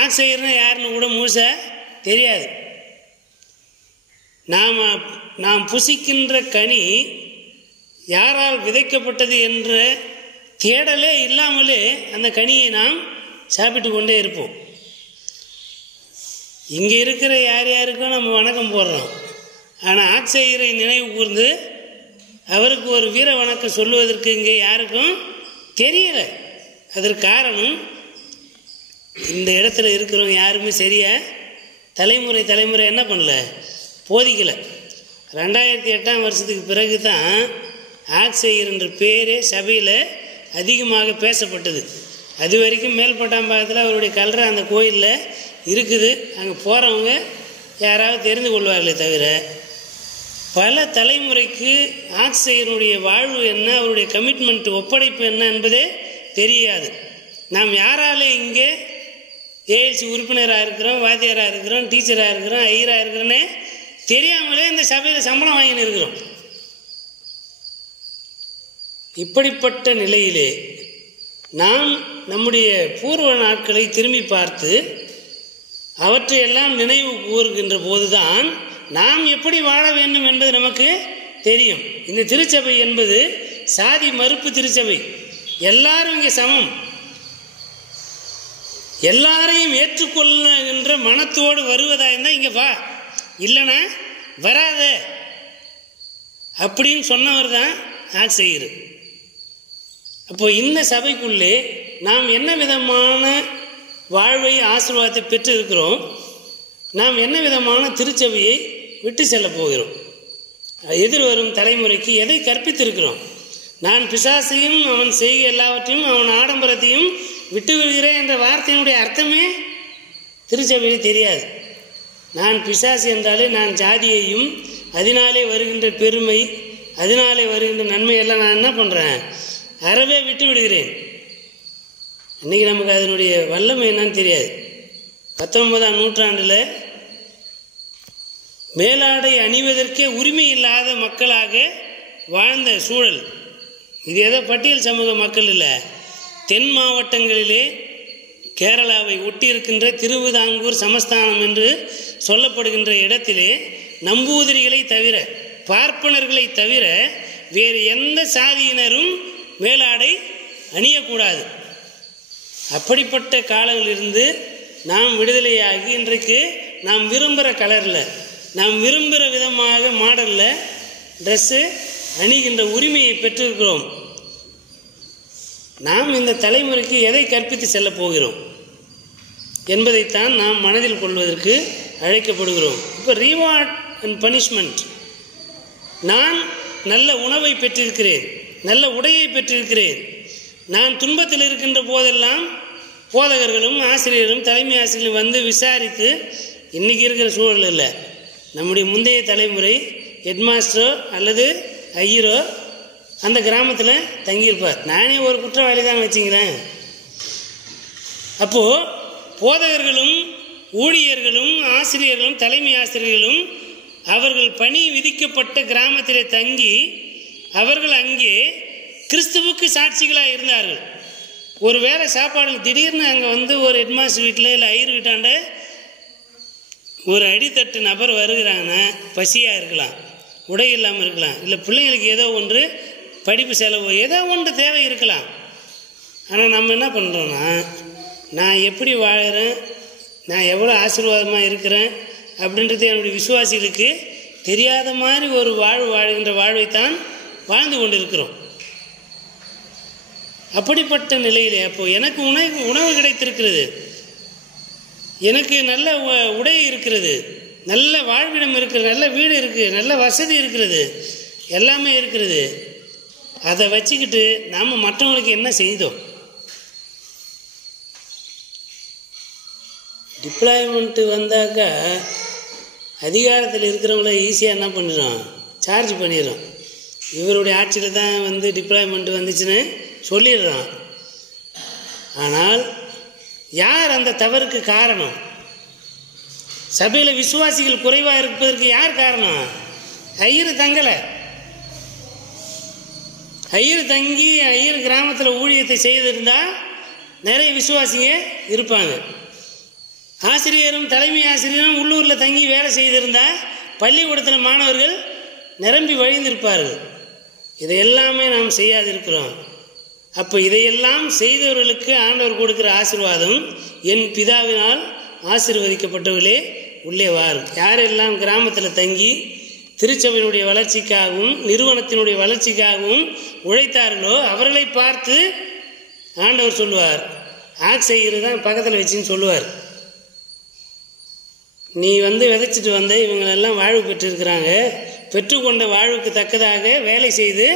ஆக்சையர்னா யாருன்னு கூட முழுசாக தெரியாது. நாம் புசிக்கின்ற கனி யாரால் விதைக்கப்பட்டது என்ற தேடலே இல்லாமலே அந்த கனியை நாம் சாப்பிட்டு கொண்டே இருப்போம். இங்கே இருக்கிற யார் யாருக்கும் நம்ம வணக்கம் போடுறோம். ஆனால் ஆக்சையரை நினைவு கூர்ந்து அவருக்கு ஒரு வீர வணக்கம் சொல்லுவதற்கு இங்கே யாருக்கும் தெரியலை. அதற்கு காரணம் இந்த இடத்துல இருக்கிறவங்க யாருமே சரியாக தலைமுறை என்ன பண்ணல, போதிக்கலை. 2008ஆம் வருஷத்துக்கு பிறகு தான் ஆக்சையர் என்ற பேரே சபையில் அதிகமாக பேசப்பட்டது. அது வரைக்கும் மேல்பட்டாம்பாக்கத்தில் அவருடைய கல்லறை அந்த கோயிலில் இருக்குது. அங்கே போகிறவங்க யாராவது தெரிந்து கொள்வார்களே தவிர பல தலைமுறைக்கு ஆக்சையருடைய வாழ்வு என்ன, அவருடைய கமிட்மெண்ட் ஒப்படைப்பு என்ன என்பதே தெரியாது. நாம் யாராலே இங்கே ஏஎல்சி உறுப்பினராக இருக்கிறோம், வாத்தியாராக இருக்கிறோம், டீச்சராக இருக்கிறோம், ஐயராக இருக்கிறோன்னே தெரியாமலே இந்த சபையில் சம்பளம் வாங்கின்னு இருக்கிறோம். இப்படிப்பட்ட நிலையிலே நாம் நம்முடைய பூர்வ நாட்களை திரும்பி பார்த்து அவற்றையெல்லாம் நினைவு கூறுகின்ற போதுதான் நாம் எப்படி வாழ வேண்டும் என்பது நமக்கு தெரியும். இந்த திருச்சபை என்பது சாதி மறுப்பு திருச்சபை. எல்லாரும் இங்கே சமம், எல்லாரையும் ஏற்றுக்கொள்ளுகின்ற மனத்தோடு வருவதாக இருந்தால் இங்கே வா, இல்லைனா வராத அப்படின்னு சொன்னவர் தான் ஆக்சையர். அப்போ இந்த சபைக்குள்ளே நாம் என்ன விதமான வாழ்வை ஆசீர்வாதத்தை பெற்று இருக்கிறோம், நாம் என்ன விதமான திருச்சபையை விட்டு செல்ல போகிறோம், எதிர்வரும் தலைமுறைக்கு எதை கற்பித்திருக்கிறோம். நான் பிசாசையும் அவன் செய்க எல்லாவற்றையும் அவன் ஆடம்பரத்தையும் விட்டு விடுகிறேன் என்ற வார்த்தையினுடைய அர்த்தமே திருச்சபையில் தெரியாது. நான் பிசாசு என்றாலே நான் ஜாதியையும் அதனாலே வருகின்ற பெருமை, அதனாலே வருகின்ற நன்மையெல்லாம் நான் என்ன பண்ணுறேன், அறவே விட்டு விடுகிறேன். இன்றைக்கி நமக்கு அதனுடைய வல்லமை என்னன்னு தெரியாது. 19ஆம் நூற்றாண்டில் மேலாடை அணிவதற்கே உரிமை இல்லாத மக்களாக வாழ்ந்த சூழல் இது. ஏதோ பட்டியல் சமூக மக்கள் இல்லை. தென் மாவட்டங்களிலே கேரளாவை ஒட்டியிருக்கின்ற திருவிதாங்கூர் சமஸ்தானம் என்று சொல்லப்படுகின்ற இடத்திலே நம்பூதிரிகளை தவிர, பார்ப்பனர்களை தவிர வேறு எந்த சாதியினரும் மேலாடை அணியக்கூடாது. அப்படிப்பட்ட காலங்களிலிருந்து நாம் விடுதலையாகி இன்றைக்கு நாம் விரும்புகிற கலரில், நாம் விரும்புகிற விதமாக மாடலில் ட்ரெஸ்ஸு அணிகின்ற உரிமையை பெற்றிருக்கிறோம். நாம் இந்த தலைமுறைக்கு எதை கற்பித்து செல்ல போகிறோம் என்பதைத்தான் நாம் மனதில் கொள்வதற்கு அழைக்கப்படுகிறோம். இப்போ ரிவார்ட் அண்ட் பனிஷ்மெண்ட். நான் நல்ல உணவை பெற்றிருக்கிறேன், நல்ல உடையை பெற்றிருக்கிறேன். நான் துன்பத்தில் இருக்கின்ற போதெல்லாம் போதகர்களும் ஆசிரியரும் தலைமை ஆசிரியரும் வந்து விசாரித்து, இன்றைக்கி இருக்கிற சூழல் இல்லை, நம்முடைய முந்தைய தலைமுறை ஹெட்மாஸ்டரோ அல்லது ஐயரோ அந்த கிராமத்தில் தங்கியிருப்பார். நானே ஒரு குற்றவாளி தான் வச்சுக்கிறேன். அப்போது போதகர்களும் ஊழியர்களும் ஆசிரியர்களும் தலைமை ஆசிரியர்களும் அவர்கள் பணி விதிக்கப்பட்ட கிராமத்திலே தங்கி அவர்கள் அங்கே கிறிஸ்துவுக்கு சாட்சிகளாக இருந்தார்கள். ஒரு வேளை சாப்பாடு திடீர்னு அங்கே வந்து ஒரு ஹெட்மாஸ்டர் வீட்டில் இல்லை ஐயர் வீட்டாண்ட ஒரு அடித்தட்டு நபர் வருகிறாங்கன்னா பசியாக இருக்கலாம், உடை இல்லாமல் இருக்கலாம், இல்லை பிள்ளைங்களுக்கு ஏதோ ஒன்று படிப்பு செலவு ஏதோ ஒன்று தேவை இருக்கலாம். ஆனால் நம்ம என்ன பண்ணுறோன்னா, நான் எப்படி வாழுறேன், நான் எவ்வளோ ஆசீர்வாதமாக இருக்கிறேன் அப்படின்றது என்னுடைய விசுவாசிகளுக்கு தெரியாத மாதிரி ஒரு வாழ்கின்ற வாழ்வைத்தான் வாழ்ந்து கொண்டு இருக்கிறோம். அப்படிப்பட்ட நிலையிலே அப்போது எனக்கு உணவு கிடைத்திருக்கிறது, எனக்கு நல்ல உடை இருக்கிறது, நல்ல வாழ்விடம் இருக்கிறது, நல்ல வீடு இருக்குது, நல்ல வசதி இருக்கிறது, எல்லாமே இருக்கிறது. அதை வச்சுக்கிட்டு நாம் மற்றவங்களுக்கு என்ன செய்தோம்? டிப்ளாய்மெண்ட்டு வந்தாக்கா அதிகாரத்தில் இருக்கிறவங்கள ஈஸியாக என்ன பண்ணிடுறோம், சார்ஜ் பண்ணிடுறோம். இவருடைய ஆட்சியில் தான் வந்து டிப்ளாய்மெண்ட்டு வந்துச்சுன்னு சொல்லிடுறோம். ஆனால் யார் அந்த தவறுக்கு காரணம்? சபையில் விசுவாசிகள் குறைவாக இருப்பதற்கு யார் காரணம்? ஐயர் தங்கலை. ஐயர் தங்கி ஐயர் கிராமத்தில் ஊழியத்தை செய்திருந்தால் நிறைய விசுவாசிங்க இருப்பாங்க. ஆசிரியரும் தலைமை ஆசிரியரும் உள்ளூரில் தங்கி வேலை செய்திருந்தால் பள்ளிக்கூடத்தில் மாணவர்கள் நிரம்பி வழிந்திருப்பார்கள். இதையெல்லாமே நாம் செய்யாதிருக்கிறோம். அப்போ இதையெல்லாம் செய்தவர்களுக்கு ஆண்டவர் கொடுக்கிற ஆசீர்வாதம், என் பிதாவினால் ஆசீர்வதிக்கப்பட்டவர்களே உள்ளே வாரும். யாரெல்லாம் கிராமத்தில் தங்கி திருச்சபையினுடைய வளர்ச்சிக்காகவும் நிறுவனத்தினுடைய வளர்ச்சிக்காகவும் உழைத்தார்களோ அவர்களை பார்த்து ஆண்டவர் சொல்லுவார், ஆக்ஸ் செய்கிறது தான் பக்கத்தில் வச்சுன்னு சொல்லுவார். நீ வந்து விதைச்சிட்டு வந்த இவங்களெல்லாம் வாழ்வு பெற்றிருக்கிறாங்க, பெற்றுக்கொண்ட வாழ்வுக்கு தக்கதாக வேலை செய்து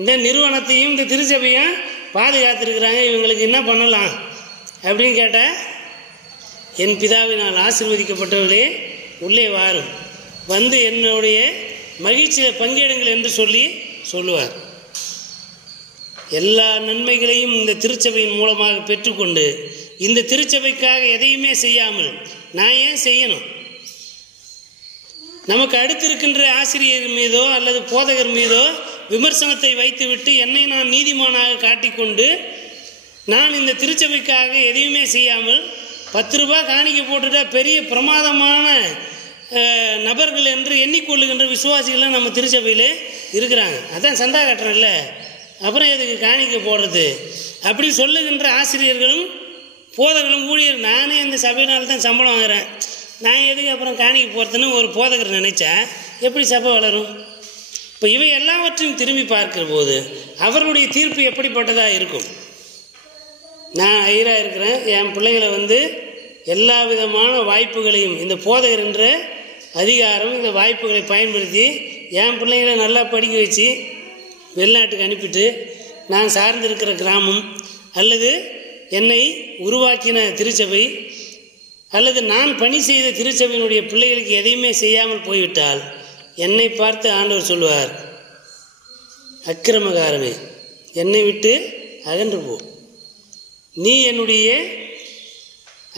இந்த நிறுவனத்தையும் இந்த திருச்சபையும் பாதுகாத்துருக்கிறாங்க, இவங்களுக்கு என்ன பண்ணலாம் அப்படின்னு கேட்டால், என் பிதாவினால் ஆசீர்வதிக்கப்பட்டவர்களே உள்ளே வாரும், வந்து என்னுடைய மகிழ்ச்சியில் பங்கேடுங்கள் என்று சொல்லுவார். எல்லா நன்மைகளையும் இந்த திருச்சபையின் மூலமாக பெற்றுக்கொண்டு இந்த திருச்சபைக்காக எதையுமே செய்யாமல் நான் ஏன் செய்யணும்? நமக்கு அடுத்திருக்கின்ற ஆசிரியர் மீதோ அல்லது போதகர் மீதோ விமர்சனத்தை வைத்துவிட்டு என்னை நான் நீதிமானாக காட்டிக்கொண்டு நான் இந்த திருச்சபைக்காக எதையுமே செய்யாமல் 10 ரூபாய் காணிக்கை போட்டுட்டா பெரிய பிரமாதமான நபர்கள் என்று எண்ணிக்கொள்ளுகின்ற விசுவாசிகள்லாம் நம்ம திருச்சபையில் இருக்கிறாங்க. அதான் சந்தா கட்டுறோம்ல, அப்புறம் எதுக்கு காணிக்கை போடுறது அப்படி சொல்லுகின்ற ஆசிரியர்களும் போதகர்களும் ஊழியர், நானே இந்த சபையினால் தான் சம்பளம் வாங்குகிறேன், நான் எதுக்கு அப்புறம் காணிக்கை போகிறதுன்னு ஒரு போதகர் நினைச்சா எப்படி சபை வளரும்? இப்போ இவை எல்லாவற்றையும் திரும்பி பார்க்கிற போது அவர்களுடைய தீர்ப்பு எப்படிப்பட்டதாக இருக்கும்? நான் ஐயராக இருக்கிறேன், என் பிள்ளைங்களை வந்து எல்லா விதமான வாய்ப்புகளையும் இந்த போதகர் என்ற அதிகாரம் இந்த வாய்ப்புகளை பயன்படுத்தி என் பிள்ளைங்களை நல்லா படிக்க வச்சு வெளிநாட்டுக்கு அனுப்பிட்டு நான் சார்ந்திருக்கிற கிராமம் அல்லது என்னை உருவாக்கின திருச்சபை அல்லது நான் பணி செய்த திருச்சபையினுடைய பிள்ளைகளுக்கு எதையுமே செய்யாமல் போய்விட்டால் என்னை பார்த்து ஆண்டவர் சொல்லுவார், அக்கிரமகாரனே, என்னை விட்டு அகன்று போ. நீ என்னுடைய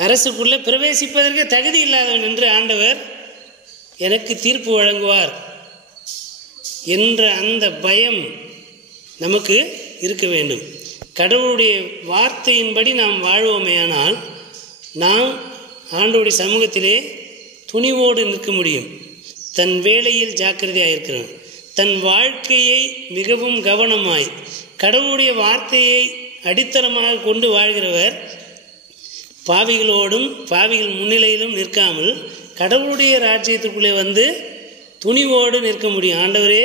அரசுக்குள்ளே பிரவேசிப்பதற்கு தகுதி இல்லாதவன் என்று ஆண்டவர் எனக்கு தீர்ப்பு வழங்குவார் என்ற அந்த பயம் நமக்கு இருக்க வேண்டும். கடவுளுடைய வார்த்தையின்படி நாம் வாழ்வோமேயானால் நாம் ஆண்டவருடைய சமூகத்திலே துணிவோடு நிற்க முடியும். தன் வேலையில் ஜாக்கிரதையாக இருக்கிறவன், தன் வாழ்க்கையை மிகவும் கவனமாய் கடவுளுடைய வார்த்தையை அடித்தளமாக கொண்டு வாழ்கிறவர் பாவிகளோடும் பாவிகள் முன்னிலையிலும் நிற்காமல் கடவுளுடைய ராஜ்யத்துக்குள்ளே வந்து துணிவோடு நிற்க முடியும். ஆண்டவரே,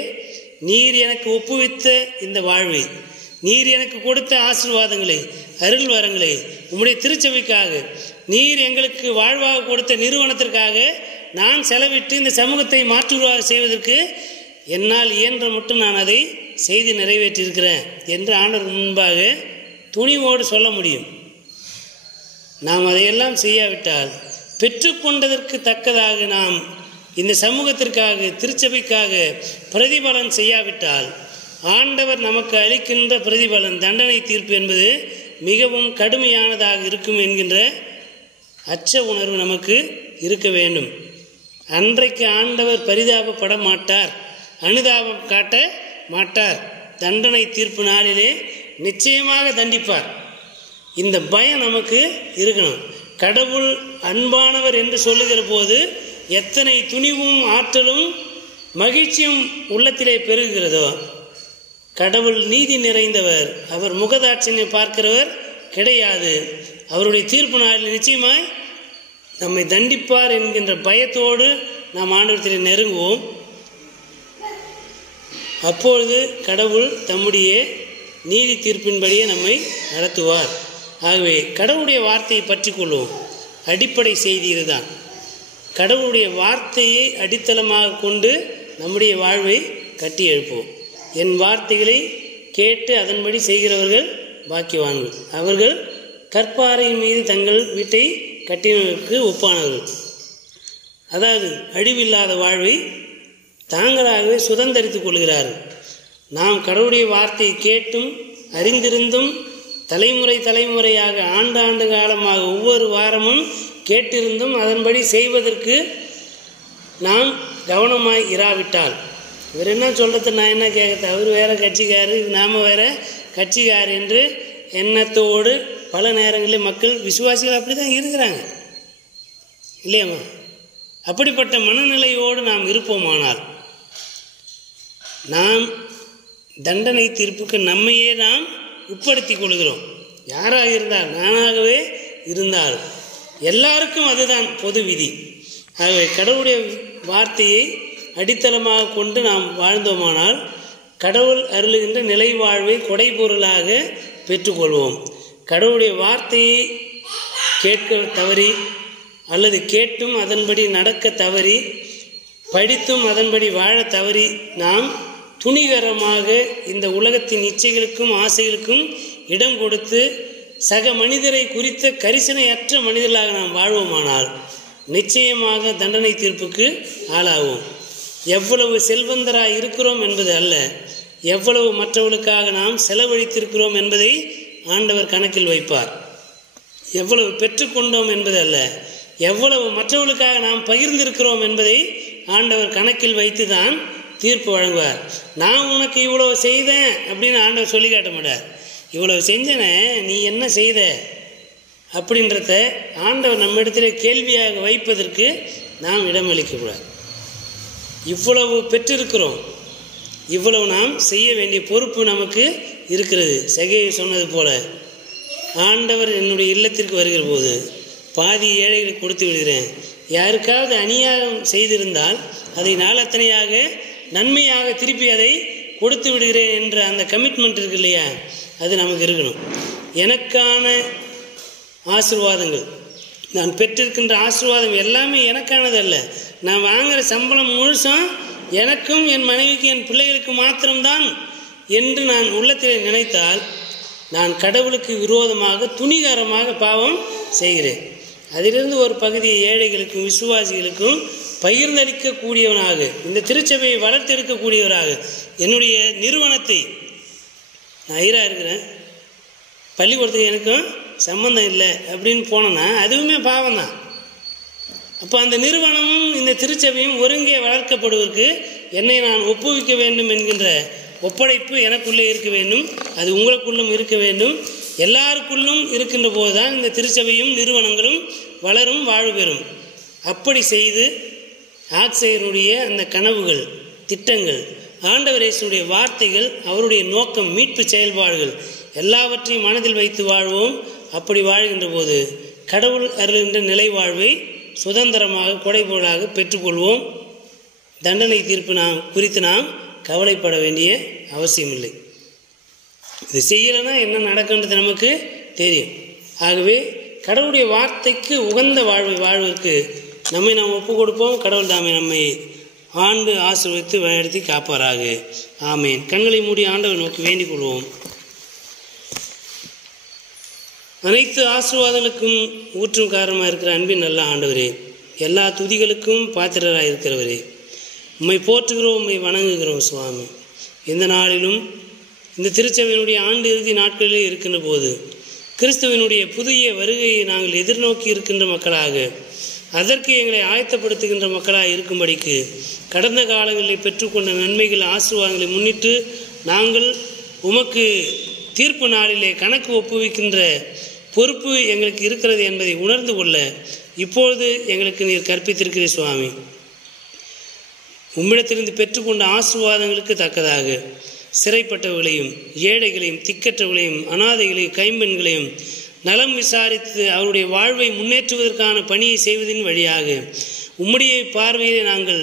நீர் எனக்கு ஒப்புவித்த இந்த வாழ்வை, நீர் எனக்கு கொடுத்த ஆசீர்வாதங்களை, அருள் வரங்களை, உம்முடைய திருச்சபைக்காக, நீர் எங்களுக்கு வாழ்வாக கொடுத்த நிறுவனத்திற்காக நான் செலவிட்டு இந்த சமூகத்தை மாற்றுருவாக செய்வதற்கு என்னால் இயன்ற மட்டும் நான் அதை செய்து நிறைவேற்றியிருக்கிறேன் என்று ஆண்டவர் முன்பாக துணிவோடு சொல்ல முடியும். நாம் அதையெல்லாம் செய்யாவிட்டால், பெற்றுக்கொண்டதற்கு தக்கதாக நாம் இந்த சமூகத்திற்காக திருச்சபைக்காக பிரதிபலன் செய்யாவிட்டால் ஆண்டவர் நமக்கு அளிக்கின்ற பிரதிபலன் தண்டனை தீர்ப்பு என்பது மிகவும் கடுமையானதாக இருக்கும் என்கின்ற அச்ச உணர்வு நமக்கு இருக்க வேண்டும். அன்றைக்கு ஆண்டவர் பரிதாபப்பட மாட்டார், அனுதாபம் காட்ட மாட்டார். தண்டனை தீர்ப்பு நாளிலே நிச்சயமாக தண்டிப்பார். இந்த பயம் நமக்கு இருக்கணும். கடவுள் அன்பானவர் என்று சொல்லுகிற போது எத்தனை துணிவும் ஆற்றலும் மகிழ்ச்சியும் உள்ளத்திலே பெருகிறதோ, கடவுள் நீதி நிறைந்தவர், அவர் முகதாட்சியை பார்க்கிறவர் கிடையாது. அவருடைய தீர்ப்பு நாளில் நிச்சயமாய் நம்மை தண்டிப்பார் என்கின்ற பயத்தோடு நாம் ஆண்டவரிடத்தில் நெருங்குவோம். அப்பொழுது கடவுள் தம்முடைய நீதி தீர்ப்பின்படியே நம்மை நடத்துவார். ஆகவே கடவுளுடைய வார்த்தையை பற்றி கொள்வோம். அடிப்படை செய்தி இதுதான். கடவுளுடைய வார்த்தையை அடித்தளமாக கொண்டு நம்முடைய வாழ்வை கட்டி எழுப்போம். என் வார்த்தைகளை கேட்டு அதன்படி செய்கிறவர்கள் பாக்கியவான்கள், அவர்கள் கற்பாறையின் மீது தங்கள் வீட்டை கட்டினவர்களுக்கு ஒப்பானவர்கள். அதாவது அழிவில்லாத வாழ்வை தாங்களாகவே சுதந்திரித்துக் கொள்கிறார்கள். நாம் கடவுளுடைய வார்த்தையை கேட்டும் அறிந்திருந்தும் தலைமுறை தலைமுறையாக ஆண்டாண்டு காலமாக ஒவ்வொரு வாரமும் கேட்டிருந்தும் அதன்படி செய்வதற்கு நாம் கவனமாய் இராவிட்டால், இவர் என்ன சொல்கிறது, நான் என்ன கேட்குறது, அவர் வேறு கட்சிக்காரு, நாம் வேறு கட்சிக்கார் என்று எண்ணத்தோடு பல நேரங்களில் மக்கள் விசுவாசிகள் அப்படி தான் இருக்கிறாங்க இல்லையாம்மா? அப்படிப்பட்ட மனநிலையோடு நாம் இருப்போமானால் நாம் தண்டனை தீர்ப்புக்கு நம்மையே நாம் உட்படுத்தி கொள்கிறோம். யாராக இருந்தால், நானாகவே இருந்தால் எல்லாருக்கும் அதுதான் பொது விதி. ஆகவே கடவுளுடைய வார்த்தையை அடித்தளமாக கொண்டு நாம் வாழ்ந்தோமானால் கடவுள் அருளுகின்ற நிலை வாழ்வை கொடை பொருளாக பெற்றுக்கொள்வோம். கடவுளுடைய வார்த்தையை கேட்க தவறி அல்லது கேட்டும் அதன்படி நடக்க தவறி படித்தும் அதன்படி வாழ தவறி நாம் துணிகரமாக இந்த உலகத்தின் இச்சைகளுக்கும் ஆசைகளுக்கும் இடம் கொடுத்து சக மனிதரை குறித்த கரிசனையற்ற மனிதர்களாக நாம் வாழ்வோமானால் நிச்சயமாக தண்டனை தீர்ப்புக்கு ஆளாவோம். எவ்வளவு செல்வந்தராக இருக்கிறோம் என்பது அல்ல, எவ்வளவு மற்றவர்களுக்காக நாம் செலவழித்திருக்கிறோம் என்பதை ஆண்டவர் கணக்கில் வைப்பார். எவ்வளவு பெற்றுக்கொண்டோம் என்பது அல்ல, எவ்வளவு மற்றவர்களுக்காக நாம் பகிர்ந்திருக்கிறோம் என்பதை ஆண்டவர் கணக்கில் வைத்து தான் தீர்ப்பு வழங்குவார். நான் உனக்கு இவ்வளவு செய்தேன் அப்படின்னு ஆண்டவர் சொல்லி காட்ட மாட்டார். இவ்வளவு செஞ்சன, நீ என்ன செய்த அப்படின்றத ஆண்டவர் நம்ம இடத்துல கேள்வியாக வைப்பதற்கு நாம் இடமளிக்கக்கூடாது. இவ்வளவு பெற்றிருக்கிறோம், இவ்வளவு நாம் செய்ய வேண்டிய பொறுப்பு நமக்கு இருக்கிறது. சகேயு சொன்னது போல, ஆண்டவர் என்னுடைய இல்லத்திற்கு வருகிற போது பாதி ஏழைகளுக்கு கொடுத்து விடுகிறேன், யாருக்காவது அநியாயம் செய்திருந்தால் அதை நாளத்தனையாக நன்மையாக திருப்பி அதை கொடுத்து விடுகிறேன் என்ற அந்த கமிட்மெண்ட் இருக்கு இல்லையா, அது நமக்கு இருக்கணும். எனக்கான ஆசீர்வாதங்கள், நான் பெற்றிருக்கின்ற ஆசீர்வாதம் எல்லாமே எனக்கானது அல்ல. நான் வாங்குகிற சம்பளம் முழுசும் எனக்கும் என் மனைவிக்கு என் பிள்ளைகளுக்கு மாத்திரம்தான் என்று நான் உள்ளத்தில் நினைத்தால் நான் கடவுளுக்கு விரோதமாக துணிகரமாக பாவம் செய்கிறேன். அதிலிருந்து ஒரு பகுதியை ஏழைகளுக்கும் விசுவாசிகளுக்கும் பகிர்ந்தளிக்கக்கூடியவனாக, இந்த திருச்சபையை வளர்த்தெடுக்கக்கூடியவராக, என்னுடைய நிறுவனத்தை, நான் ஐயராக இருக்கிறேன், பள்ளிக்கூடத்துக்கு எனக்கும் சம்பந்தம் இல்லை அப்படின்னு போனேன்னா அதுவுமே பாவம் தான். அப்போ அந்த நிறுவனமும் இந்த திருச்சபையும் ஒருங்கே வளர்க்கப்படுவதற்கு என்னை நான் ஒப்புவிக்க வேண்டும் என்கின்ற ஒப்படைப்பு எனக்குள்ளே இருக்க வேண்டும், அது உங்களுக்குள்ளும் இருக்க வேண்டும். எல்லாருக்குள்ளும் இருக்கின்ற போது தான் இந்த திருச்சபையும் நிறுவனங்களும் வளரும், வாழ்வு பெறும். அப்படி செய்து ஆக்சையருடைய அந்த கனவுகள், திட்டங்கள், ஆண்டவர் இயேசுவுடைய வார்த்தைகள், அவருடைய நோக்கம், மீட்பு செயல்பாடுகள் எல்லாவற்றையும் மனதில் வைத்து வாழ்வோம். அப்படி வாழ்கின்ற போது கடவுள் அருள்கின்ற நிலை வாழ்வை சுதந்திரமாக கொடைபொருளாக பெற்றுக்கொள்வோம். தண்டனை தீர்ப்பு குறித்து நாம் கவலைப்பட வேண்டிய அவசியமில்லை. இது செய்யலைன்னா என்ன நடக்குன்றது நமக்கு தெரியும். ஆகவே கடவுளுடைய வார்த்தைக்கு உகந்த வாழ்வை வாழ்வதற்கு நம்மை நாம் ஒப்பு கொடுப்போம். கடவுள் தாமே நம்மை ஆண்டு ஆசீர்வதித்து வழிநடத்தி காப்பாராக. ஆமேன். கண்களை மூடி ஆண்டவர் நோக்கி வேண்டிக் கொள்வோம். அனைத்து ஆசீர்வாதங்களுக்கும் ஊற்றும் காரணமாக இருக்கிற அன்பின் நல்ல ஆண்டவரே, எல்லா துதிகளுக்கும் பாத்திரராக இருக்கிறவரே, உம்மை போற்றுகிறோம், உம்மை வணங்குகிறோம் சுவாமி. இந்த நாளிலும் இந்த திருச்சபையினுடைய ஆண்டு இறுதி நாட்களிலே இருக்கின்ற போது கிறிஸ்துவனுடைய புதிய வருகையை நாங்கள் எதிர்நோக்கி இருக்கின்ற மக்களாக, அதற்கு எங்களை ஆயத்தப்படுத்துகின்ற மக்களாக இருக்கும்படிக்கு கடந்த காலங்களில் பெற்றுக்கொண்ட நன்மைகள், ஆசீர்வாதங்களை முன்னிட்டு நாங்கள் உமக்கு தீர்ப்பு நாளிலே கணக்கு ஒப்புவிக்கின்ற பொறுப்பு எங்களுக்கு இருக்கிறது என்பதை உணர்ந்து கொள்ள இப்பொழுது எங்களுக்கு நீர் கற்பித்திருக்கிறீர் சுவாமி. உம்மிடத்திலிருந்து பெற்றுக்கொண்ட ஆசீர்வாதங்களுக்கு தக்கதாக சிறைப்பட்டவர்களையும், ஏழைகளையும், திக்கற்றவர்களையும், அனாதைகளையும், கைம்பெண்களையும் நலம் விசாரித்து அவருடைய வாழ்வை முன்னேற்றுவதற்கான பணியை செய்வதன் வழியாக உம்முடைய பார்வையிலே நாங்கள்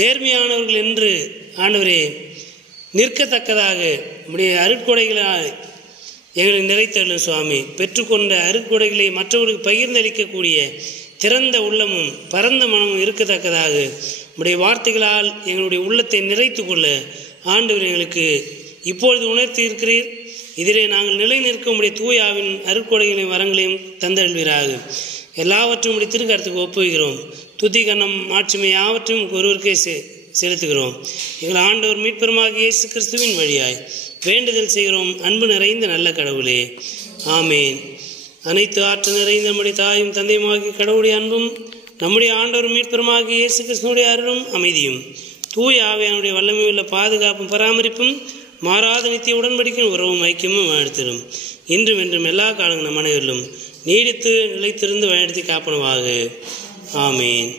நேர்மையானவர்கள் என்று ஆண்டவரே நிற்கத்தக்கதாக உம்முடைய அருட்கொடைகளால் எங்களை நிறைத்தள்ளும் சுவாமி. பெற்றுக்கொண்ட அருட்கொடைகளை மற்றவர்களுக்கு பகிர்ந்தளிக்கக்கூடிய திறந்த உள்ளமும் பரந்த மனமும் இருக்கத்தக்கதாக உம்முடைய வார்த்தைகளால் எங்களுடைய உள்ளத்தை நிறைத்து கொள்ள ஆண்டவர் எங்களுக்கு இப்பொழுது உணர்த்தி இருக்கிறீர். இதிலே நாங்கள் நிலை நிற்க உம்முடைய தூயாவின் அருட்கொடைகளையும் வரங்களையும் தந்தருள்வீராக. எல்லாவற்றையும் உம்முடைய திருக்கரத்துக்கு ஒப்புகிறோம். துதி கனம் மாட்சிமை யாவற்றையும் ஒருவருக்கே செலுத்துகிறோம். எங்கள் ஆண்டவர் மீட்பெருமாகிய இயேசு கிறிஸ்துவின் வழியாய் வேண்டுதல் செய்கிறோம். அன்பு நிறைந்த நல்ல கடவுளே, ஆமேன். அனைத்து ஆற்று நிறைந்த நம்முடைய தாயும் தந்தையுமாகிய கடவுளுடைய அன்பும், நம்முடைய ஆண்டவர் மீட்பெருமாகிய இயேசு கிறிஸ்துவினுடைய அருளும் அமைதியும், தூய ஆவியானுடைய வல்லமையுள்ள பாதுகாப்பும் பராமரிப்பும், மாறாத நித்திய உடன்படிக்கையும் உறவும் ஐக்கியமும் வாழ்த்திடும் இன்றும் என்றும் எல்லா காலங்களும் அனைவரிலும் நீடித்து நிலைத்திருந்து வழிநடத்தி காப்பனவாக. ஆமேன்.